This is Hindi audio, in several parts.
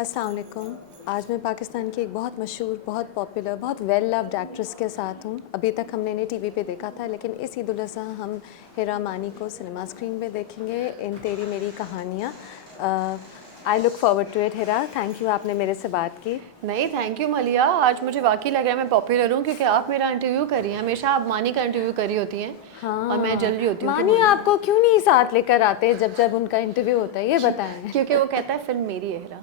अस्सलाम वालेकुम। आज मैं पाकिस्तान की एक बहुत मशहूर, बहुत पॉपुलर, बहुत वेल लव्ड एक्ट्रेस के साथ हूँ। अभी तक हमने इन्हें टीवी पे देखा था, लेकिन इस ईद उल अज़हा हम हिरा मानी को सिनेमा स्क्रीन पे देखेंगे इन तेरी मेरी कहानियाँ। I look forward to it. Hira, thank you, आपने मेरे से बात की। नहीं, थैंक यू मलिया। आज मुझे वाकई लग रहा है मैं पॉपुलर हूँ क्योंकि आप मेरा इंटरव्यू कर रही हैं। हमेशा आप मानी का इंटरव्यू कर रही होती हैं और मैं जल हाँ, रही होती हूँ कि मानी मानी आपको क्यों नहीं साथ लेकर आते जब जब उनका इंटरव्यू होता है, ये बताएं। क्योंकि वो कहता है फिल्म मेरी है हिरा।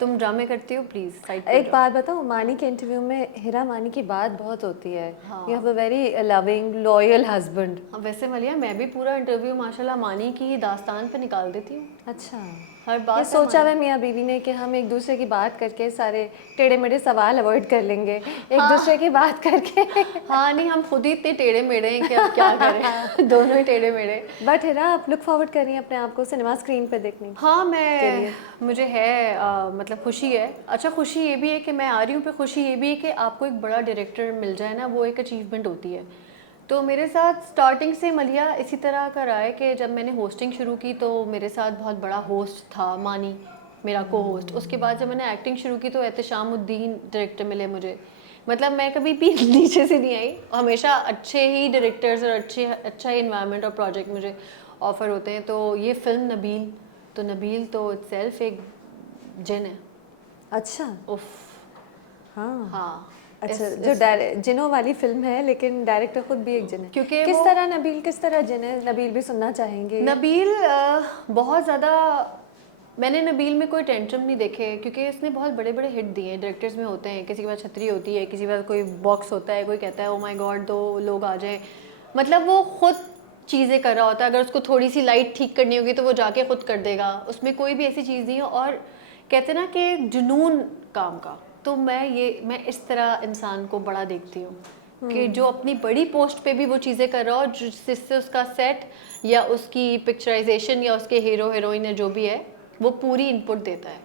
तुम ड्रामे करती हो, प्लीज़ साइड पे हो एक जाओ। बात बताओ, मानी के इंटरव्यू में हिरा मानी की बात बहुत होती है। यू हैव हाँ a very loving loyal husband. हाँ, वैसे मलिया मैं भी पूरा इंटरव्यू माशाल्लाह मानी की ही दास्तान पे निकाल देती हूँ। अच्छा, हर ये बात पे सोचा मानी। हुआ मियाँ बीवी ने कि हम एक दूसरे की बात करके सारे टेढ़े मेढ़े सवाल अवॉइड कर लेंगे, एक दूसरे हाँ की बात करके। हाँ, नहीं हम खुद ही इतने टेढ़े मेढ़े हैं कि अब क्या करें दोनों ही टेढ़े मेढ़े। बट हिरा, आप लुक फॉरवर्ड कर रही हैं अपने आप को सिनेमा स्क्रीन पे देखने हाँ के मैं लिए। मुझे है मतलब खुशी है। अच्छा, खुशी ये भी है कि मैं आ रही हूँ, पे खुशी ये भी है कि आपको एक बड़ा डायरेक्टर मिल जाए ना, वो एक अचीवमेंट होती है। तो मेरे साथ स्टार्टिंग से मलिया इसी तरह का रहा है कि जब मैंने होस्टिंग शुरू की तो मेरे साथ बहुत बड़ा होस्ट था मानी, मेरा को होस्ट। उसके बाद जब मैंने एक्टिंग शुरू की तो एहतशामुद्दीन डायरेक्टर मिले मुझे। मतलब मैं कभी भी नीचे से नहीं आई, हमेशा अच्छे ही डायरेक्टर्स और अच्छा ही इन्वायरमेंट और प्रोजेक्ट मुझे ऑफ़र होते हैं। तो ये फिल्म नबील, तो नबील तो इटसेल्फ एक जिन है। अच्छा। उफ। हाँ। हाँ। अच्छा, जो इस जिनों वाली फिल्म है, लेकिन डायरेक्टर खुद भी एक जिन है। क्योंकि किस वो तरह नबील, किस तरह जिन है नबील, भी सुनना चाहेंगे ये। नबील बहुत ज़्यादा, मैंने नबील में कोई टेंट्रम नहीं देखे क्योंकि इसने बहुत बड़े बड़े हिट दिए हैं। डायरेक्टर्स में होते हैं, किसी के पास छतरी होती है, किसी के पास कोई बॉक्स होता है, कोई कहता है ओ माय गॉड दो लोग आ जाएं। मतलब वो खुद चीज़ें कर रहा होता है। अगर उसको थोड़ी सी लाइट ठीक करनी होगी तो वो जाके खुद कर देगा, उसमें कोई भी ऐसी चीज़ नहीं है। और कहते हैं ना कि जुनून काम का, तो मैं इस तरह इंसान को बड़ा देखती हूँ कि जो अपनी बड़ी पोस्ट पे भी वो चीज़ें कर रहा हो जिससे उसका सेट या उसकी पिक्चराइजेशन या उसके हीरो हीरोइन या जो भी है वो पूरी इनपुट देता है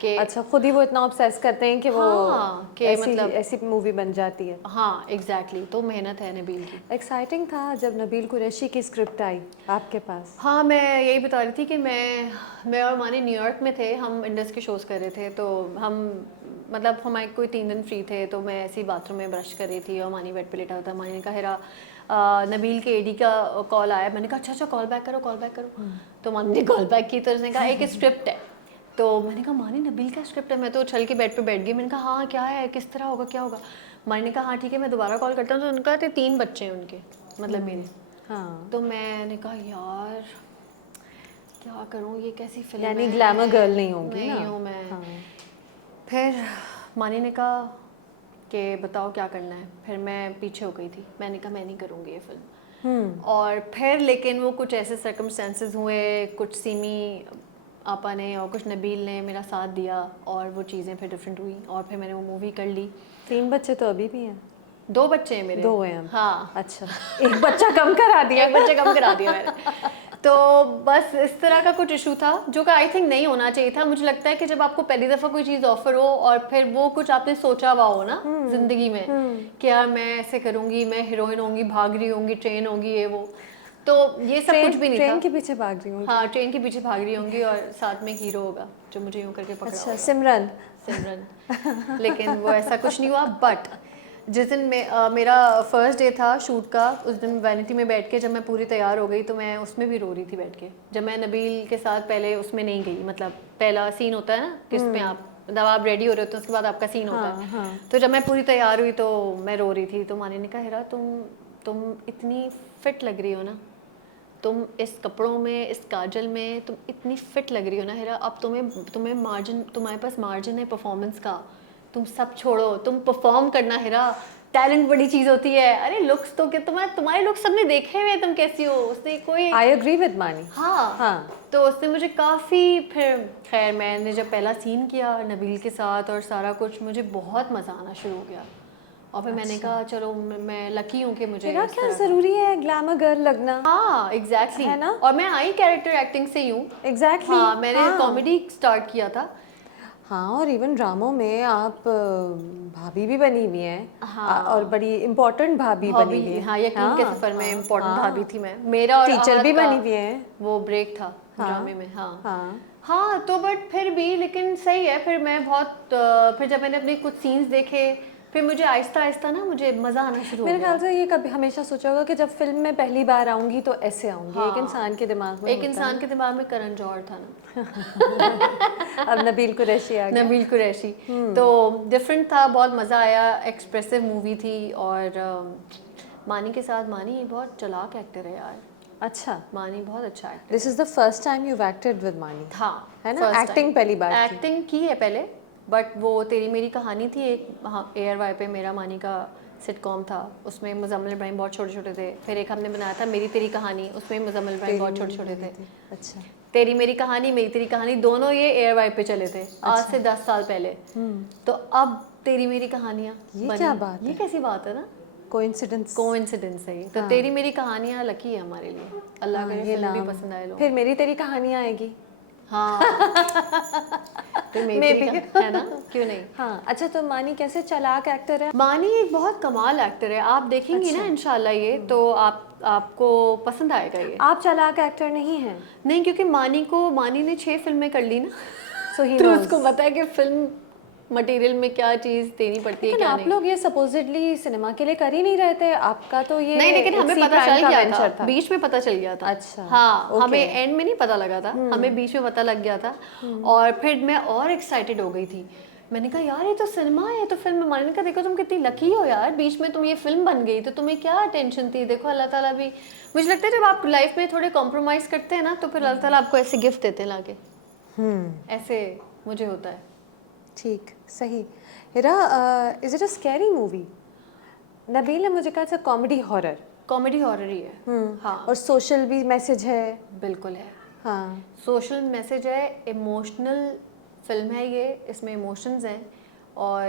कि अच्छा, खुद ही वो इतना ऑब्सेस करते हैं कि वो हाँ कि ऐसी मतलब ऐसी मूवी बन जाती है। हाँ एग्जैक्टली। तो मेहनत है नबील की। एक्साइटिंग था जब नबील कुरैशी की स्क्रिप्ट आई आपके पास। हाँ मैं यही बता रही थी कि मैं और मानी न्यूयॉर्क में थे, हम इंडस के शोज़ कर रहे थे। तो हम मतलब हमारे कोई 3 दिन फ्री थे, तो मैं ऐसे ही बाथरूम में ब्रश कर रही थी और मानी बेड पे लेटा हुआ था। मानी ने कहा हेरा नबील के एडी का कॉल आया। मैंने कहा अच्छा अच्छा, कॉल बैक करो कॉल बैक करो। तो मानी ने कॉल बैक की तो उसने कहा एक स्क्रिप्ट है। तो मैंने कहा मानी नबील का स्क्रिप्ट है? मैं तो उछल के बेड पे बैठ गई। मैंने कहा हाँ क्या है, किस तरह होगा, क्या होगा? मानी ने कहा हाँ ठीक है मैं दोबारा कॉल करता हूँ। तो उनका 3 बच्चे हैं उनके, मतलब मेरे। हाँ, तो मैंने कहा यार क्या करूँ, ये कैसी फिल्म यानी ग्लैमर गर्ल है, नहीं होंगी ना। नहीं हूँ मैं। हाँ। फिर मानी ने कहा कि बताओ क्या करना है। फिर मैं पीछे हो गई थी, मैंने कहा मैं नहीं करूँगी ये फिल्म। और फिर लेकिन वो कुछ ऐसे सर्कमस्टेंसेस हुए, कुछ सीमी आपा ने और कुछ नबील ने मेरा साथ दिया और वो चीज़ें फिर डिफरेंट हुई और फिर मैंने वो मूवी कर ली। 3 बच्चे तो अभी भी हैं। 2 बच्चे हैं मेरे। 2 हैं अब। हाँ अच्छा, एक बच्चा कम करा दिया। एक बच्चे कम करा दिया मैंने। तो बस इस तरह का कुछ इशू था जो कि आई थिंक नहीं होना चाहिए था। मुझे लगता है कि जब आपको पहली दफ़ा कोई चीज़ ऑफर हो और फिर वो कुछ आपने सोचा हुआ हो ना ज़िंदगी में कि यार मैं ऐसे करूँगी, मैं हीरोइन होंगी, भाग रही होंगी, ट्रेन होंगी, ये वो, तो ये सब कुछ भी नहीं था। ट्रेन के पीछे भाग रही हूँ। हाँ ट्रेन के पीछे भाग रही होंगी और साथ में एक हीरो होगा जो मुझे यूँ करके पकड़ा अच्छा, होगा, सिमरन। सिमरन। लेकिन वो ऐसा कुछ नहीं हुआ। बट जिस दिन मेरा फर्स्ट डे था शूट का, उस दिन वैनिटी में बैठ के जब मैं पूरी तैयार हो गई तो मैं उसमें भी रो रही थी बैठ के। जब मैं नबील के साथ पहले उसमें नहीं गई, मतलब पहला सीन होता है ना किस पे आप जब आप रेडी हो रहे होते हो उसके बाद आपका सीन होता हाँ है। हाँ। तो जब मैं पूरी तैयार हुई तो मैं रो रही थी। तो मानी ने कहा हेरा तुम इतनी फिट लग रही हो ना, तुम इस कपड़ों में, इस काजल में तुम इतनी फिट लग रही हो ना हेरा। अब तुम्हें मार्जिन, तुम्हारे पास मार्जिन है परफॉर्मेंस का, तुम सब छोड़ो, तुम परफॉर्म करना हेरा। टैलेंट बड़ी चीज़ होती है। अरे लुक्स तो क्या, तुम्हारे लुक्स सबने देखे हुए, तुम कैसी हो, उसने कोई। आई एग्री विद मानी। हाँ हाँ। तो उसने मुझे काफ़ी, फिर खैर मैंने जब पहला सीन किया नबील के साथ और सारा कुछ, मुझे बहुत मज़ा आना शुरू हो गया। और फिर मैंने अच्छा, कहा चलो मैं लकी हूँ कि मुझे मेरा इस क्या तरह का। ज़रूरी है ग्लैमर गर्ल लगना, हाँ एग्जैक्टली है ना। और मैं आई कैरेक्टर एक्टिंग से ही हूँ। एग्जैक्टली हाँ मैंने हाँ। कॉमेडी स्टार्ट किया था। हाँ, और इवन ड्रामों में आप भाभी भी बनी हुई हैं। और हाँ बड़ी इम्पोर्टेंट भाभी बनी हुई भाभी, हैं। हाँ यकीन के हाँ सफ़र में हाँ इम्पोर्टेंट भाभी हाँ। थी मैं। मेरा और टीचर भी आहत का बनी हुई हैं। वो ब्रेक था हाँ ड्रामे में। हाँ हाँ। हाँ तो बट फिर भी लेकिन सही है। फिर मैं बहुत फिर जब मैंने अपने कुछ सीन्स देखे फिर मुझे आहिस्ता आहिस्ता ना मुझे मज़ा आना शुरू हो मेरे ख्याल गया। से ये कभी हमेशा सोचा होगा कि जब फिल्म में पहली बार आऊंगी तो ऐसे आऊंगी, एक हाँ इंसान के दिमाग में एक होता इंसान है के दिमाग में करण जौहर था ना। ना। अब नबील कुरैशी आ गया। नबील कुरैशी। तो डिफरेंट था, बहुत मज़ा आया, एक्सप्रेसिव मूवी थी। और मानी के साथ, मानी बहुत चालाक एक्टर है यार। अच्छा, मानी बहुत अच्छा एक्टर दिस है। Is the first time you acted with मानी, हाँ है ना? एक्टिंग पहली बार की। एक्टिंग की है पहले, बट वो तेरी मेरी कहानी थी एक, हाँ ARY पे मेरा मानी का सिटकॉम था, उसमें मुज़म्मिल इब्राहिम बहुत छोटे छोटे थे। फिर एक हमने बनाया था मेरी तेरी कहानी, उसमें मुज़म्मिल इब्राहिम बहुत छोटे छोटे थे। अच्छा तेरी मेरी कहानी, मेरी तेरी कहानी दोनों ये ARY पे चले थे आज से 10 साल पहले। तो अब तेरी मेरी कहानियाँ ये बनी। क्या बात ये है? कैसी बात है ना, कोइंसिडेंस। कोइंसिडेंस है ये। तो तेरी मेरी कहानियाँ लकी है हमारे लिए, अल्लाह करे ये फिल्म भी नाम, पसंद आए लोगों फिर को। मेरी तेरी कहानियाँ आएगी। हाँ तो मेरी मे तेरी बी। का है ना, क्यों नहीं। हाँ अच्छा, तो मानी कैसे चालाक एक्टर है? मानी एक बहुत कमाल एक्टर है, आप देखेंगी अच्छा। ना इंशाल्लाह ये तो आपको पसंद आएगा ये। आप चालाक एक्टर नहीं हैं, नहीं क्योंकि मानी ने 6 फिल्में कर ली ना सो ही तो नोज। उसको पता है कि फिल्म मटेरियल में क्या चीज़ देनी पड़ती है लेकिन क्या आप नहीं। लोग ये सपोजिटली सिनेमा के लिए कर ही नहीं रहे थे, आपका तो ये नहीं लेकिन हमें सी पता प्राइम चल का गया वेंचर था, बीच में पता चल गया था। अच्छा, हाँ ओके। हमें एंड में नहीं पता लगा था, हमें बीच में पता लग गया था। और फिर मैं और एक्साइटेड हो गई थी, मैंने कहा यार ये तो सिनेमा है, तो फिल्म। मैंने कहा देखो तुम कितनी लकी हो यार, बीच में तुम ये फिल्म बन गई तो तुम्हें क्या टेंशन थी। देखो अल्लाह ताला भी, मुझे लगता है जब आप लाइफ में थोड़े कॉम्प्रोमाइज़ करते हैं ना तो फिर अल्लाह ताला आपको ऐसे गिफ्ट देते हैं लाके। ऐसे मुझे होता है। ठीक, सही। Hira, is it a scary movie? Nabeel ने मुझे कहा था कॉमेडी हॉरर। कॉमेडी हॉरर ही है। हाँ और सोशल भी मैसेज है। बिल्कुल है, हाँ, सोशल मैसेज है, इमोशनल फिल्म है ये, इसमें इमोशंस हैं। और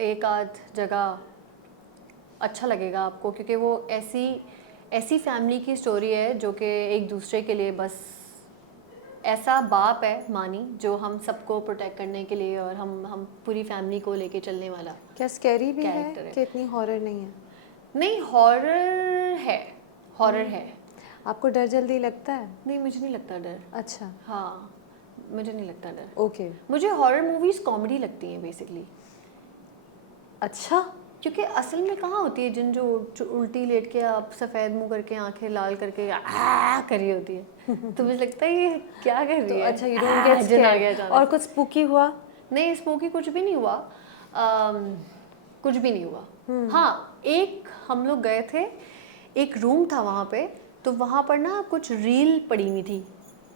एक आध जगह अच्छा लगेगा आपको क्योंकि वो ऐसी ऐसी फैमिली की स्टोरी है जो कि एक दूसरे के लिए बस, ऐसा बाप है मानी जो हम सबको प्रोटेक्ट करने के लिए और हम पूरी फैमिली को लेके चलने वाला क्या स्कैरी भी है कैरेक्टर है। कि इतनी हॉरर नहीं है? नहीं हॉरर है, हॉरर है। आपको डर जल्दी लगता है? नहीं मुझे नहीं लगता डर। अच्छा, हाँ मुझे नहीं लगता डर। ओके। मुझे हॉरर मूवीज़ कॉमेडी लगती हैं बेसिकली, अच्छा, क्योंकि असल में कहाँ होती है जिन जो उल्टी लेट के आप सफ़ेद मुंह करके आंखें लाल करके आ कर रही होती है तो मुझे लगता है ये क्या कर रही तो है। अच्छा, यू डोंट गेट जिन आ गया स्कैर्ड। अचानक। और कुछ स्पूकी हुआ? नहीं स्पोकी कुछ भी नहीं हुआ, कुछ भी नहीं हुआ। हाँ एक हम लोग गए थे, एक रूम था वहाँ पे, तो वहाँ पर ना कुछ रील पड़ी हुई थी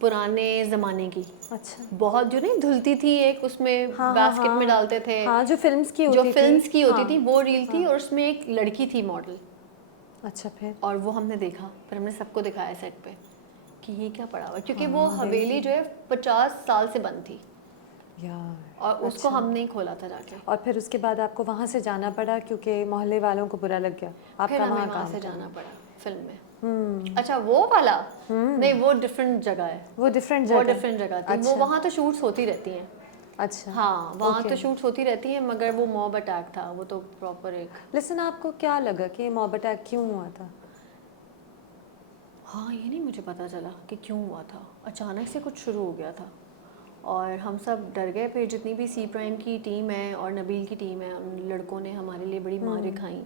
पुराने ज़माने की, अच्छा, बहुत जो नहीं धुलती थी एक, उसमें हाँ हाँ बास्केट में हाँ डालते थे। हाँ, जो फिल्म्स की जो होती फिल्म्स थी। की होती हाँ, थी वो रील थी और उसमें एक लड़की थी मॉडल, अच्छा फिर? और वो हमने देखा, फिर हमने सबको दिखाया सेट पे कि ये क्या पड़ा हुआ है, क्योंकि हाँ, वो हवेली really? जो है 50 साल से बंद थी यार, और उसको अच्छा। हमने ही खोला था जाके। और फिर उसके बाद आपको वहाँ से जाना पड़ा क्योंकि मोहल्ले वालों को बुरा लग गया, फिर आपका हमें वहाँ वहाँ काम से करना। जाना पड़ा फिल्म में। अच्छा वो वाला, नहीं वो डिफरेंट जगह है, वो डिफरेंट वो जगह? डिफरेंट जगह थी। अच्छा, वो वहाँ तो शूट्स होती रहती हैं। अच्छा, हाँ वहाँ ओके। तो शूट्स होती रहती हैं, मगर वो मॉब अटैक था, वो तो प्रॉपर एक। लिसन, आपको क्या लगा कि ये मॉब अटैक क्यों हुआ था? हाँ ये नहीं मुझे पता चला कि क्यों हुआ था, अचानक से कुछ शुरू हो गया था और हम सब डर गए। फिर जितनी भी सी प्राइम की टीम है और नबील की टीम है, उन लड़कों ने हमारे लिए बड़ी मारें खाई,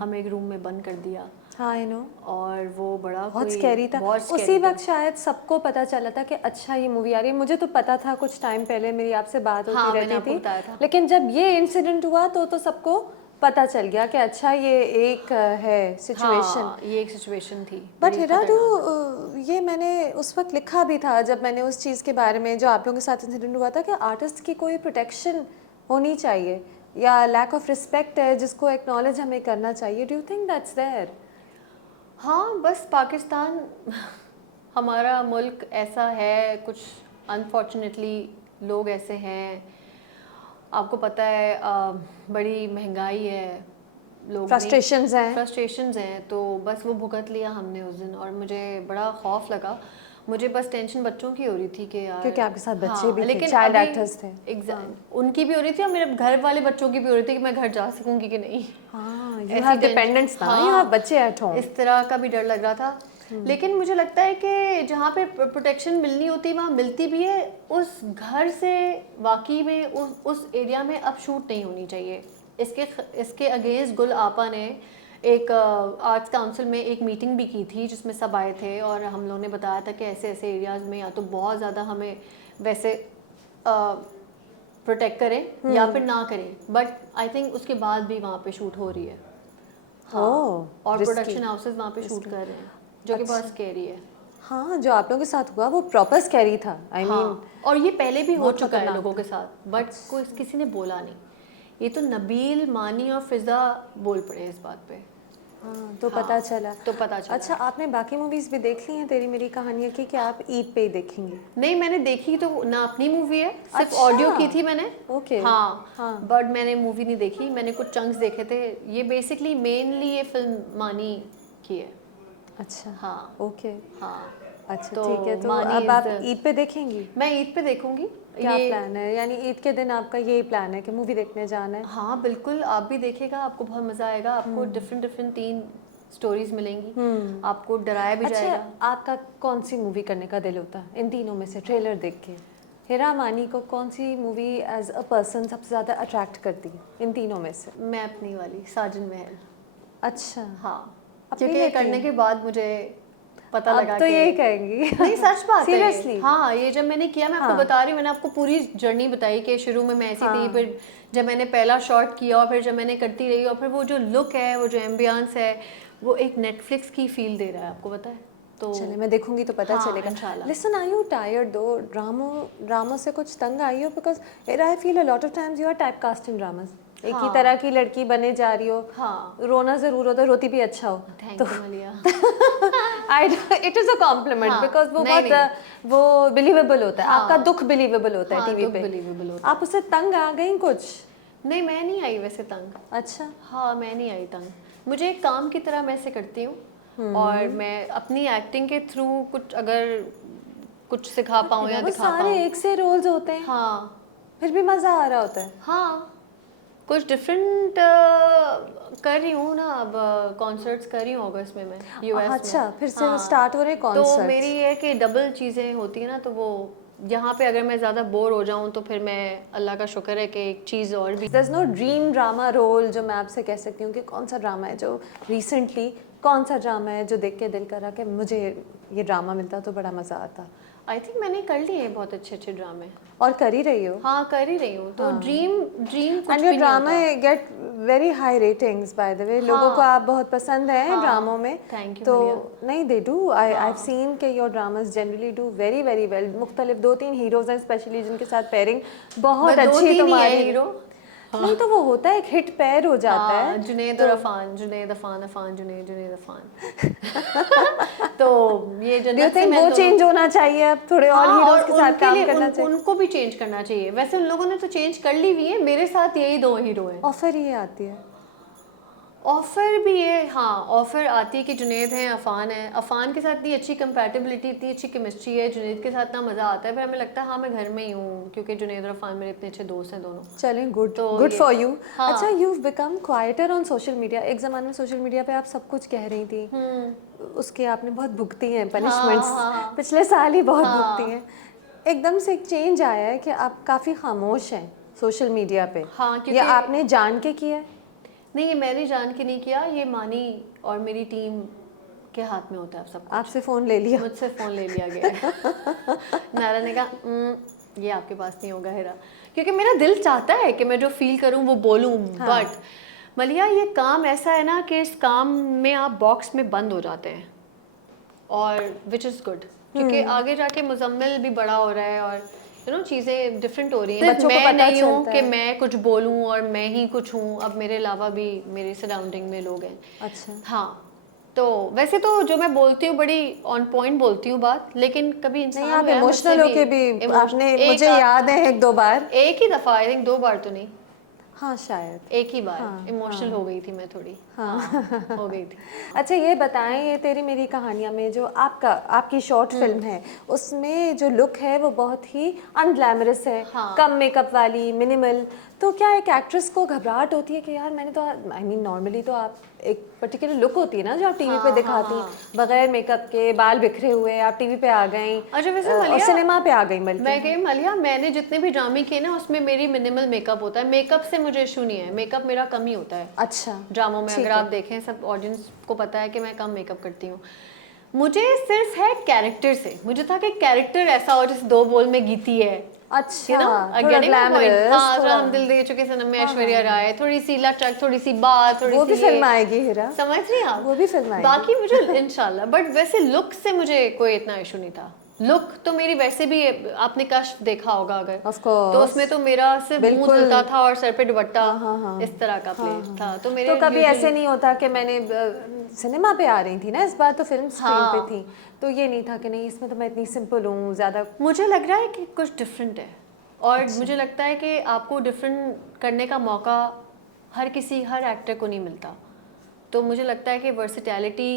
हमें एक रूम में बंद कर दिया। हाँ, आई नो। और वो बड़ा बहुत कोई स्कैरी था। बहुत उसी scary था। वक्त शायद सबको पता चला था कि अच्छा ये मूवी आ रही है। मुझे तो पता था, कुछ टाइम पहले मेरी आपसे बात होती हाँ मैंने रहती आपको थी, बताया था। लेकिन जब ये इंसिडेंट हुआ तो सबको पता चल गया कि अच्छा ये एक है सिचुएशन। हाँ ये एक सिचुएशन थी बट बड़ी हिरा, खतरनाक। ये मैंने उस वक्त लिखा भी था जब मैंने उस चीज़ के बारे में जो आप लोगों के साथ इंसिडेंट हुआ था कि आर्टिस्ट की कोई प्रोटेक्शन होनी चाहिए या लैक ऑफ रिस्पेक्ट है जिसको एक्नॉलेज हमें करना चाहिए। Do you think that's there? हाँ बस पाकिस्तान हमारा मुल्क ऐसा है, कुछ अनफॉर्चुनेटली लोग ऐसे हैं। आपको पता है बड़ी महंगाई है, लोग फ्रस्ट्रेशंस हैं। फ्रस्ट्रेशंस हैं, तो बस वो भुगत लिया हमने उस दिन। और मुझे बड़ा खौफ लगा, मुझे बस टेंशन बच्चों की हो रही थी कि यार, क्योंकि आपके साथ बच्चे हाँ, भी थे, लेकिन चाइल्ड अभी एक्टर्स थे। उनकी भी हो रही थी और मेरे घर वाले बच्चों की भी हो रही थी कि मैं घर जा सकूंगी कि नहीं। हाँ, यू ऐसी हैव टेंशन, डिपेंडेंट्स ना, हाँ, यू हैव बच्चे एट होम। इस तरह का भी डर लग रहा था। लेकिन मुझे लगता है कि जहाँ पे प्रोटेक्शन मिलनी होती है वहाँ मिलती भी है। उस घर से वाकई में उस एरिया में अब शूट नहीं होनी चाहिए। इसके अगेंस्ट गुल आपा ने एक आर्ट्स काउंसिल में एक मीटिंग भी की थी जिसमें सब आए थे और हम लोगों ने बताया था कि ऐसे ऐसे एरियाज़ में या तो बहुत ज़्यादा हमें वैसे प्रोटेक्ट करें या फिर ना करें, बट आई थिंक उसके बाद भी वहाँ पे शूट हो रही है। हाँ, और risky, प्रोडक्शन हाउसेस वहाँ पे शूट कर रहे हैं जो कि बहुत स्कैरी है। हाँ, जो आप लोगों के साथ हुआ वो प्रॉपर स्कैरी था। आई मीन और ये पहले भी हो बहुत चुका है खतरनाक लोगों के साथ, बट कोई किसी ने बोला नहीं। ये तो नबील, मानी और फिजा बोल पड़े इस बात पे। हाँ, तो पता चला। तो पता चला। अच्छा, आपने बाकी मूवीज भी देख ली हैं तेरी मेरी कहानियाँ की, कि आप ईद पे ही देखेंगी? नहीं, मैंने देखी तो ना अपनी मूवी है, सिर्फ अच्छा, ऑडियो की थी मैंने। ओके। हाँ, बट मैंने मूवी नहीं देखी, मैंने कुछ चंक्स देखे थे। ये बेसिकली मेनली ये फिल्म मानी की है। अच्छा, हाँ ओके। हाँ, अच्छा, तो ठीक है। तो मानी अब is आप the- ईद पे देखेंगी? मैं ईद पे देखूंगी। क्या ये प्लान है? यानी ईद के दिन आपका यही प्लान है कि मूवी देखने जाना है? हाँ बिल्कुल, आप भी देखिएगा, आपको बहुत मज़ा आएगा। आपको डिफरेंट डिफरेंट 3 स्टोरीज मिलेंगी, आपको डराया भी अच्छा, जाएगा। आपका कौन सी मूवी करने का दिल होता है इन तीनों में से? ट्रेलर देख के हिरा मानी को कौन सी मूवी एज अ पर्सन सबसे ज़्यादा अट्रैक्ट करती है इन तीनों में से? मैं अपनी वाली साजन महल। अच्छा, हाँ, अपनी क्योंकि ये लेती करने हैं? के बाद मुझे पता अब लगा तो कि यही कहेंगी। नहीं, सच बात है। सीरियसली? हाँ, ये जब मैंने किया, मैं आपको बता रही हूँ, मैंने आपको पूरी जर्नी बताई कि शुरू में मैं ऐसी थी, फिर जब मैंने पहला शॉट किया और फिर जब मैंने करती रही और फिर वो जो लुक है, वो जो एम्बियंस है, वो एक नेटफ्लिक्स की फील दे रहा है, आपको पता है। तो चले, मैं देखूंगी तो पता हाँ, चलेगा। इंशाल्लाह। लिसन, आर यू टायर्ड दो ड्रामों से? कुछ तंग आई हो? Because I feel a lot of times you are typecast in dramas. एक ही तरह की लड़की बने जा रही हो। हाँ, रोना जरूर होता है, रोती भी अच्छा हो। थैंक यू मलिया। It is a compliment, because वो नहीं, बहुत वो बिलीवेबल होता है। आपका दुख बिलीवेबल होता है हाँ, टीवी दुख पे। बिलीवेबल होता आप उससे तंग आ गई कुछ? नहीं, मैं नहीं आई वैसे तंग। अच्छा, हाँ, मैं नहीं आई तंग। मुझे एक काम की तरह मैं इसे करती हूँ और मैं अपनी एक्टिंग के थ्रू अगर कुछ सिखा पाऊँ या वो दिखा सारे पाऊँ। एक से रोल्स होते हैं, हाँ फिर भी मजा आ रहा होता है। हाँ, कुछ डिफरेंट कर रही हूँ ना। अब कॉन्सर्ट्स कर रही हूँ अगस्त में मैं यूएस में। अच्छा, फिर से स्टार्ट हो रहे तो कॉन्सर्ट्स। मेरी ये है कि डबल चीज़ें होती है ना, तो वो यहाँ पे अगर मैं ज़्यादा बोर हो जाऊँ तो फिर मैं, अल्लाह का शुक्र है कि एक चीज़ और भी। There's no dream drama role जो मैं आपसे कह सकती हूँ कि कौन सा ड्रामा है जो रिसेंटली, कौन सा ड्रामा है जो देख के दिल करा कि मुझे ये ड्रामा मिलता तो बड़ा मज़ा आता? आई थिंक मैंने कर लिए हैं बहुत अच्छे अच्छे ड्रामे। और कर ही रही हो। हाँ, कर ही रही हूँ। तो ड्रीम कुछ एंड भी योर नहीं ड्रामा होता। Get very high ratings bye the वे। लोगों को आप बहुत पसंद हैं ड्रामों में। थैंक यू तो मलिया। नहीं, दे डू। I've seen कि your dramas generally do very very well. मुख्तलिफ 2-3 हीरोज हैं स्पेशली जिनके साथ पेयरिंग बहुत बस 2-3 अच्छी ही है तुम्हारी। हीरो। नहीं तो वो होता है, एक हिट पेयर हो जाता है। जुनैद और अफान, जुनैद अफान, अफान जुनैद, जुनैद अफान। तो ये डू यू जन्नत से थिंक मैं वो तो चेंज होना चाहिए अब? थोड़े और हाँ, हीरोज और के साथ उनके काम लिए करना चाहिए? उनको भी चेंज करना चाहिए। वैसे उन लोगों ने तो चेंज कर ली हुई है, मेरे साथ यही 2 हीरो हैं। ऑफर ये आती है। ऑफर भी है, हाँ, ऑफर आती है कि जुनैद हैं, अफान है। अफान के साथ इतनी अच्छी कंपैटिबिलिटी, इतनी अच्छी केमिस्ट्री है, जुनैद के साथ ना मज़ा आता है। पर हमें लगता है हाँ मैं घर में ही हूँ, क्योंकि जुनैद और अफान मेरे इतने अच्छे दोस्त हैं दोनों। चलें, गुड तो गुड ये- फॉर यू। हाँ। अच्छा, you become quieter on social media. एक ज़माने में सोशल मीडिया पे आप सब कुछ कह रही थी, उसके आपने बहुत भुगती हैं पनिशमेंट्स। हाँ। पिछले साल ही बहुत भुगती हैं। एकदम से एक चेंज आया है कि आप काफ़ी खामोश हैं सोशल मीडिया पे। हाँ, ये क्योंकि आपने जान के किया है? नहीं, ये मैंने जान के नहीं किया, ये मानी और मेरी टीम के हाथ में होता है सब कुछ। आपसे फ़ोन ले लिया? मुझसे फ़ोन ले लिया गया है। नारा ने कहा ये आपके पास नहीं होगा हिरा, क्योंकि मेरा दिल चाहता है कि मैं जो फील करूं वो बोलूं। बट मलिया, ये काम ऐसा है ना कि इस काम में आप बॉक्स में बंद हो जाते हैं, और विच इज़ गुड, क्योंकि आगे जाके मुजम्मिल भी बड़ा हो रहा है और चीज़ें डिफरेंट हो रही हैं। बच्चों को मैं पता नहीं हूँ चलता कि है। मैं कुछ बोलूँ और मैं ही कुछ हूँ, अब मेरे अलावा भी मेरे सराउंडिंग में लोग हैं। अच्छा, हाँ, तो वैसे तो जो मैं बोलती हूँ बड़ी ऑन पॉइंट बोलती हूँ बात, लेकिन कभी इंसान नहीं आप हुआ है मुझसे इमोशनल होके भी आपने, मुझे याद है एक दो बार। एक ही दफ़ा, आई थिंक 2 बार तो नहीं, हाँ शायद एक ही बार इमोशनल हो गई थी मैं थोड़ी। हाँ, हो गई थी। अच्छा, ये बताएं, ये तेरी मेरी कहानियाँ में जो आपकी शॉर्ट फिल्म है, उसमें जो लुक है वो बहुत ही अनग्लैमरस है, कम मेकअप वाली, मिनिमल। तो क्या एक एक्ट्रेस को घबराहट होती है कि यार मैंने तो आई मीन नॉर्मली तो आप एक पर्टिकुलर लुक होती है ना जो आप टीवी पे दिखाती हैं, बगैर मेकअप के, बाल बिखरे हुए, आप टीवी पे आ गई, अच्छा वैसे और मलिया, सिनेमा पे आ गई बल्कि। मैं कही मलिया, मैंने जितने भी ड्रामे किए ना उसमें मेरी मिनिमल मेकअप होता है, मेकअप से मुझे इशू नहीं है, मेकअप मेरा कम ही होता है अच्छा ड्रामों में। ठीक अगर है। आप देखें, सब ऑडियंस को पता है कि मैं कम मेकअप करती हूँ। मुझे सिर्फ है कैरेक्टर से, मुझे था कि कैरेक्टर ऐसा हो जैसे दो बोल में गीती है, अच्छा, you know, थोड़ा getting my point? ग्लैमरस, हाँ, थोड़ा थोड़ा हम दिल दे चुके सनम में हाँ, ऐश्वर्या हाँ, राय, थोड़ी सी लचक, थोड़ी सी बात, थोड़ी वो सी भी ये, फिल्म आएगी हीरा, समझ रही आप? वो भी फिल्म आएगी। बाकी मुझे इंशाल्लाह, बट वैसे लुक से मुझे कोई इतना इशू नहीं था। लुक तो मेरी वैसे भी, आपने कश्फ देखा होगा अगर, Of course, तो उसमें तो मेरा सिर्फ मुंह बिल्कुल। धुलता था और सर पे दुपट्टा, हाँ, इस तरह का प्ले था। तो मेरे तो कभी usually- ऐसे नहीं होता कि मैंने सिनेमा पे आ रही थी ना, इस बार तो फिल्म स्क्रीन पे हाँ। थी, तो ये नहीं था कि नहीं इसमें तो मैं इतनी सिंपल हूँ ज़्यादा। मुझे लग रहा है कि कुछ डिफरेंट है, और मुझे लगता है कि आपको डिफरेंट करने का मौका हर एक्टर को नहीं मिलता। तो मुझे लगता है कि वर्सिटैलिटी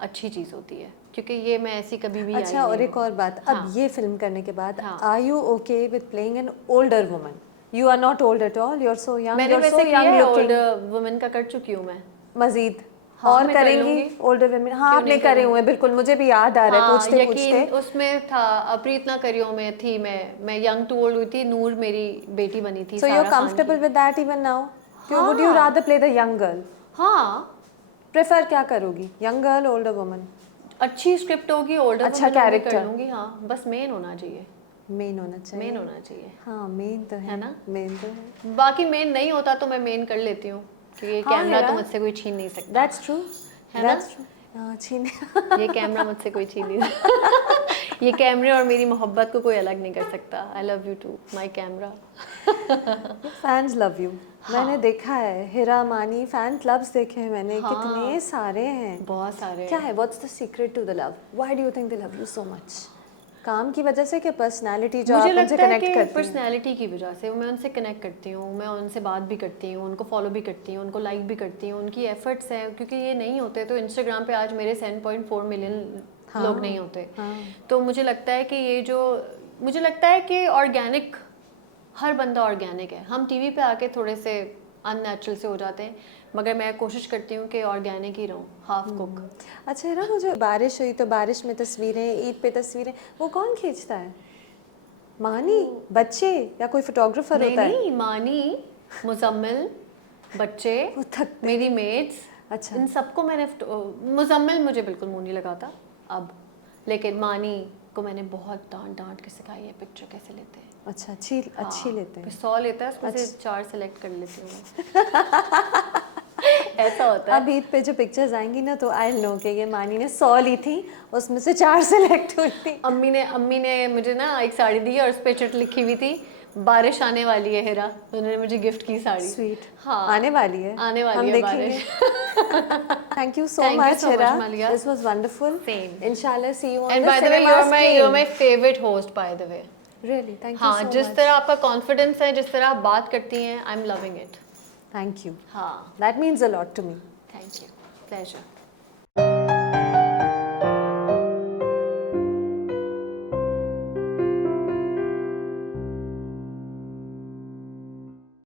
अच्छी चीज़ होती है, क्योंकि ये मैं ऐसी कभी भी अच्छा, और एक और बात, हाँ। अब ये फिल्म करने के बाद हाँ। Are you okay with playing an older woman? You are not old at all, you are so young, मैंने यू आर सो वैसे किया यंग है, लुकिंग। ओल्ड वुमेन का कर चुकी हूँ मैं। मजीद हाँ, और मैं कर करेंगी लूंगी। Older women? हाँ, क्यों आपने नहीं करे करूँगी? हुए, बिल्कुल मुझे भी याद आ रहा है, हाँ, पूछते यकीन पूछते। उसमें था, प्रीत ना करियो में थी मैं यंग टू ओल्ड हुई थी, नूर मेरी बेटी बनी थी, सो you are Sara Khan comfortable की। With that even now? Would you हाँ। Rather play the young girl? हाँ, प्रेफर क्या करोगी, यंग गर्ल, ओल्डर वुमन? अच्छी स्क्रिप्ट होगी, ओल्डर अच्छा वुमन भी कर character। लूंगी। हाँ, बस मेन होना चाहिए, मेन होना चाहिए। मेन होना चाहिए। हाँ, मेन तो है ना? मेन तो है। बाकी मेन नहीं होता तो मैं मेन कर लेती हूँ, क्योंकि ये हाँ, कैमरा तो हीरा, मुझसे कोई छीन नहीं सकता। दैट्स ट्रू, है ना? That's true. हाँ, छीन ये कैमरा मुझसे कोई छीन नहीं सकता। ये कैमरे और मेरी मोहब्बत को कोई अलग नहीं कर सकता। I love you too my camera. Fans love you. मैंने देखा है हिरा मानी फैन क्लब्स देखे हैं मैंने, हाँ। कितने सारे हैं, बहुत सारे क्या है, what's the secret to the love? Why do you think they love you so much? काम की वजह से कि पर्सनालिटी जो मुझे आप उनसे लगता है कनेक्ट कि करती हैं? पर्सनैलिटी की वजह से मैं उनसे कनेक्ट करती हूँ, मैं उनसे बात भी करती हूँ, उनको फॉलो भी करती हूँ, उनको लाइक भी करती हूँ, उनकी एफर्ट्स हैं, क्योंकि ये नहीं होते तो इंस्टाग्राम पे आज मेरे 7.4 मिलियन लोग नहीं होते। तो मुझे लगता है कि ये जो, मुझे लगता है कि ऑर्गेनिक, हर बंदा ऑर्गेनिक है। हम टीवी पे आके थोड़े से अननेचुरल से हो जाते हैं, मगर मैं कोशिश करती हूँ कि ऑर्गेनिक ही रहूँ, हाफ कुक। अच्छा हिरा, वो जो बारिश हुई तो बारिश में तस्वीरें, ईद पे तस्वीरें, वो कौन खींचता है? मानी, बच्चे, या कोई फोटोग्राफर नहीं होता है? नहीं, मानी, मुजम्मिल, बच्चे, वो थकते मेरी मेड्स, अच्छा। इन सबको मैंने मुजम्मिल मुझे बिल्कुल मुंह नहीं लगाता अब, लेकिन मानी को मैंने बहुत डांट डांट के सिखाई है पिक्चर कैसे लेते हैं। अच्छा, अच्छी लेते हैं। 100 लेता है, उसमें से 4 सेलेक्ट कर लेती हूँ। ऐसा होता है। अब ईद पे जो पिक्चर्स आएंगी ना, तो आई नो कि ये मानी ने 100 ली थी, उसमें से 4 सेलेक्ट हुई थी। अम्मी ने मुझे ना एक साड़ी दी और उस पे चिट लिखी हुई थी, बारिश आने वाली है हिरा, उन्होंने मुझे गिफ्ट की साड़ी। स्वीट। हाँ, आने वाली है, आने वाली हम है देखेंगे। बारिश। Thank you so Thank you much so much, Hira, Malia. This was wonderful. Same. इंशाल्लाह see you on and the by the way cinema you're my favorite host by the way. Really, thank you हाँ, सो जिस मच। तरह आपका कॉन्फिडेंस है, जिस तरह आप बात करती हैं, I am loving it. Thank you, हाँ, that means a lot to me. Thank you, pleasure.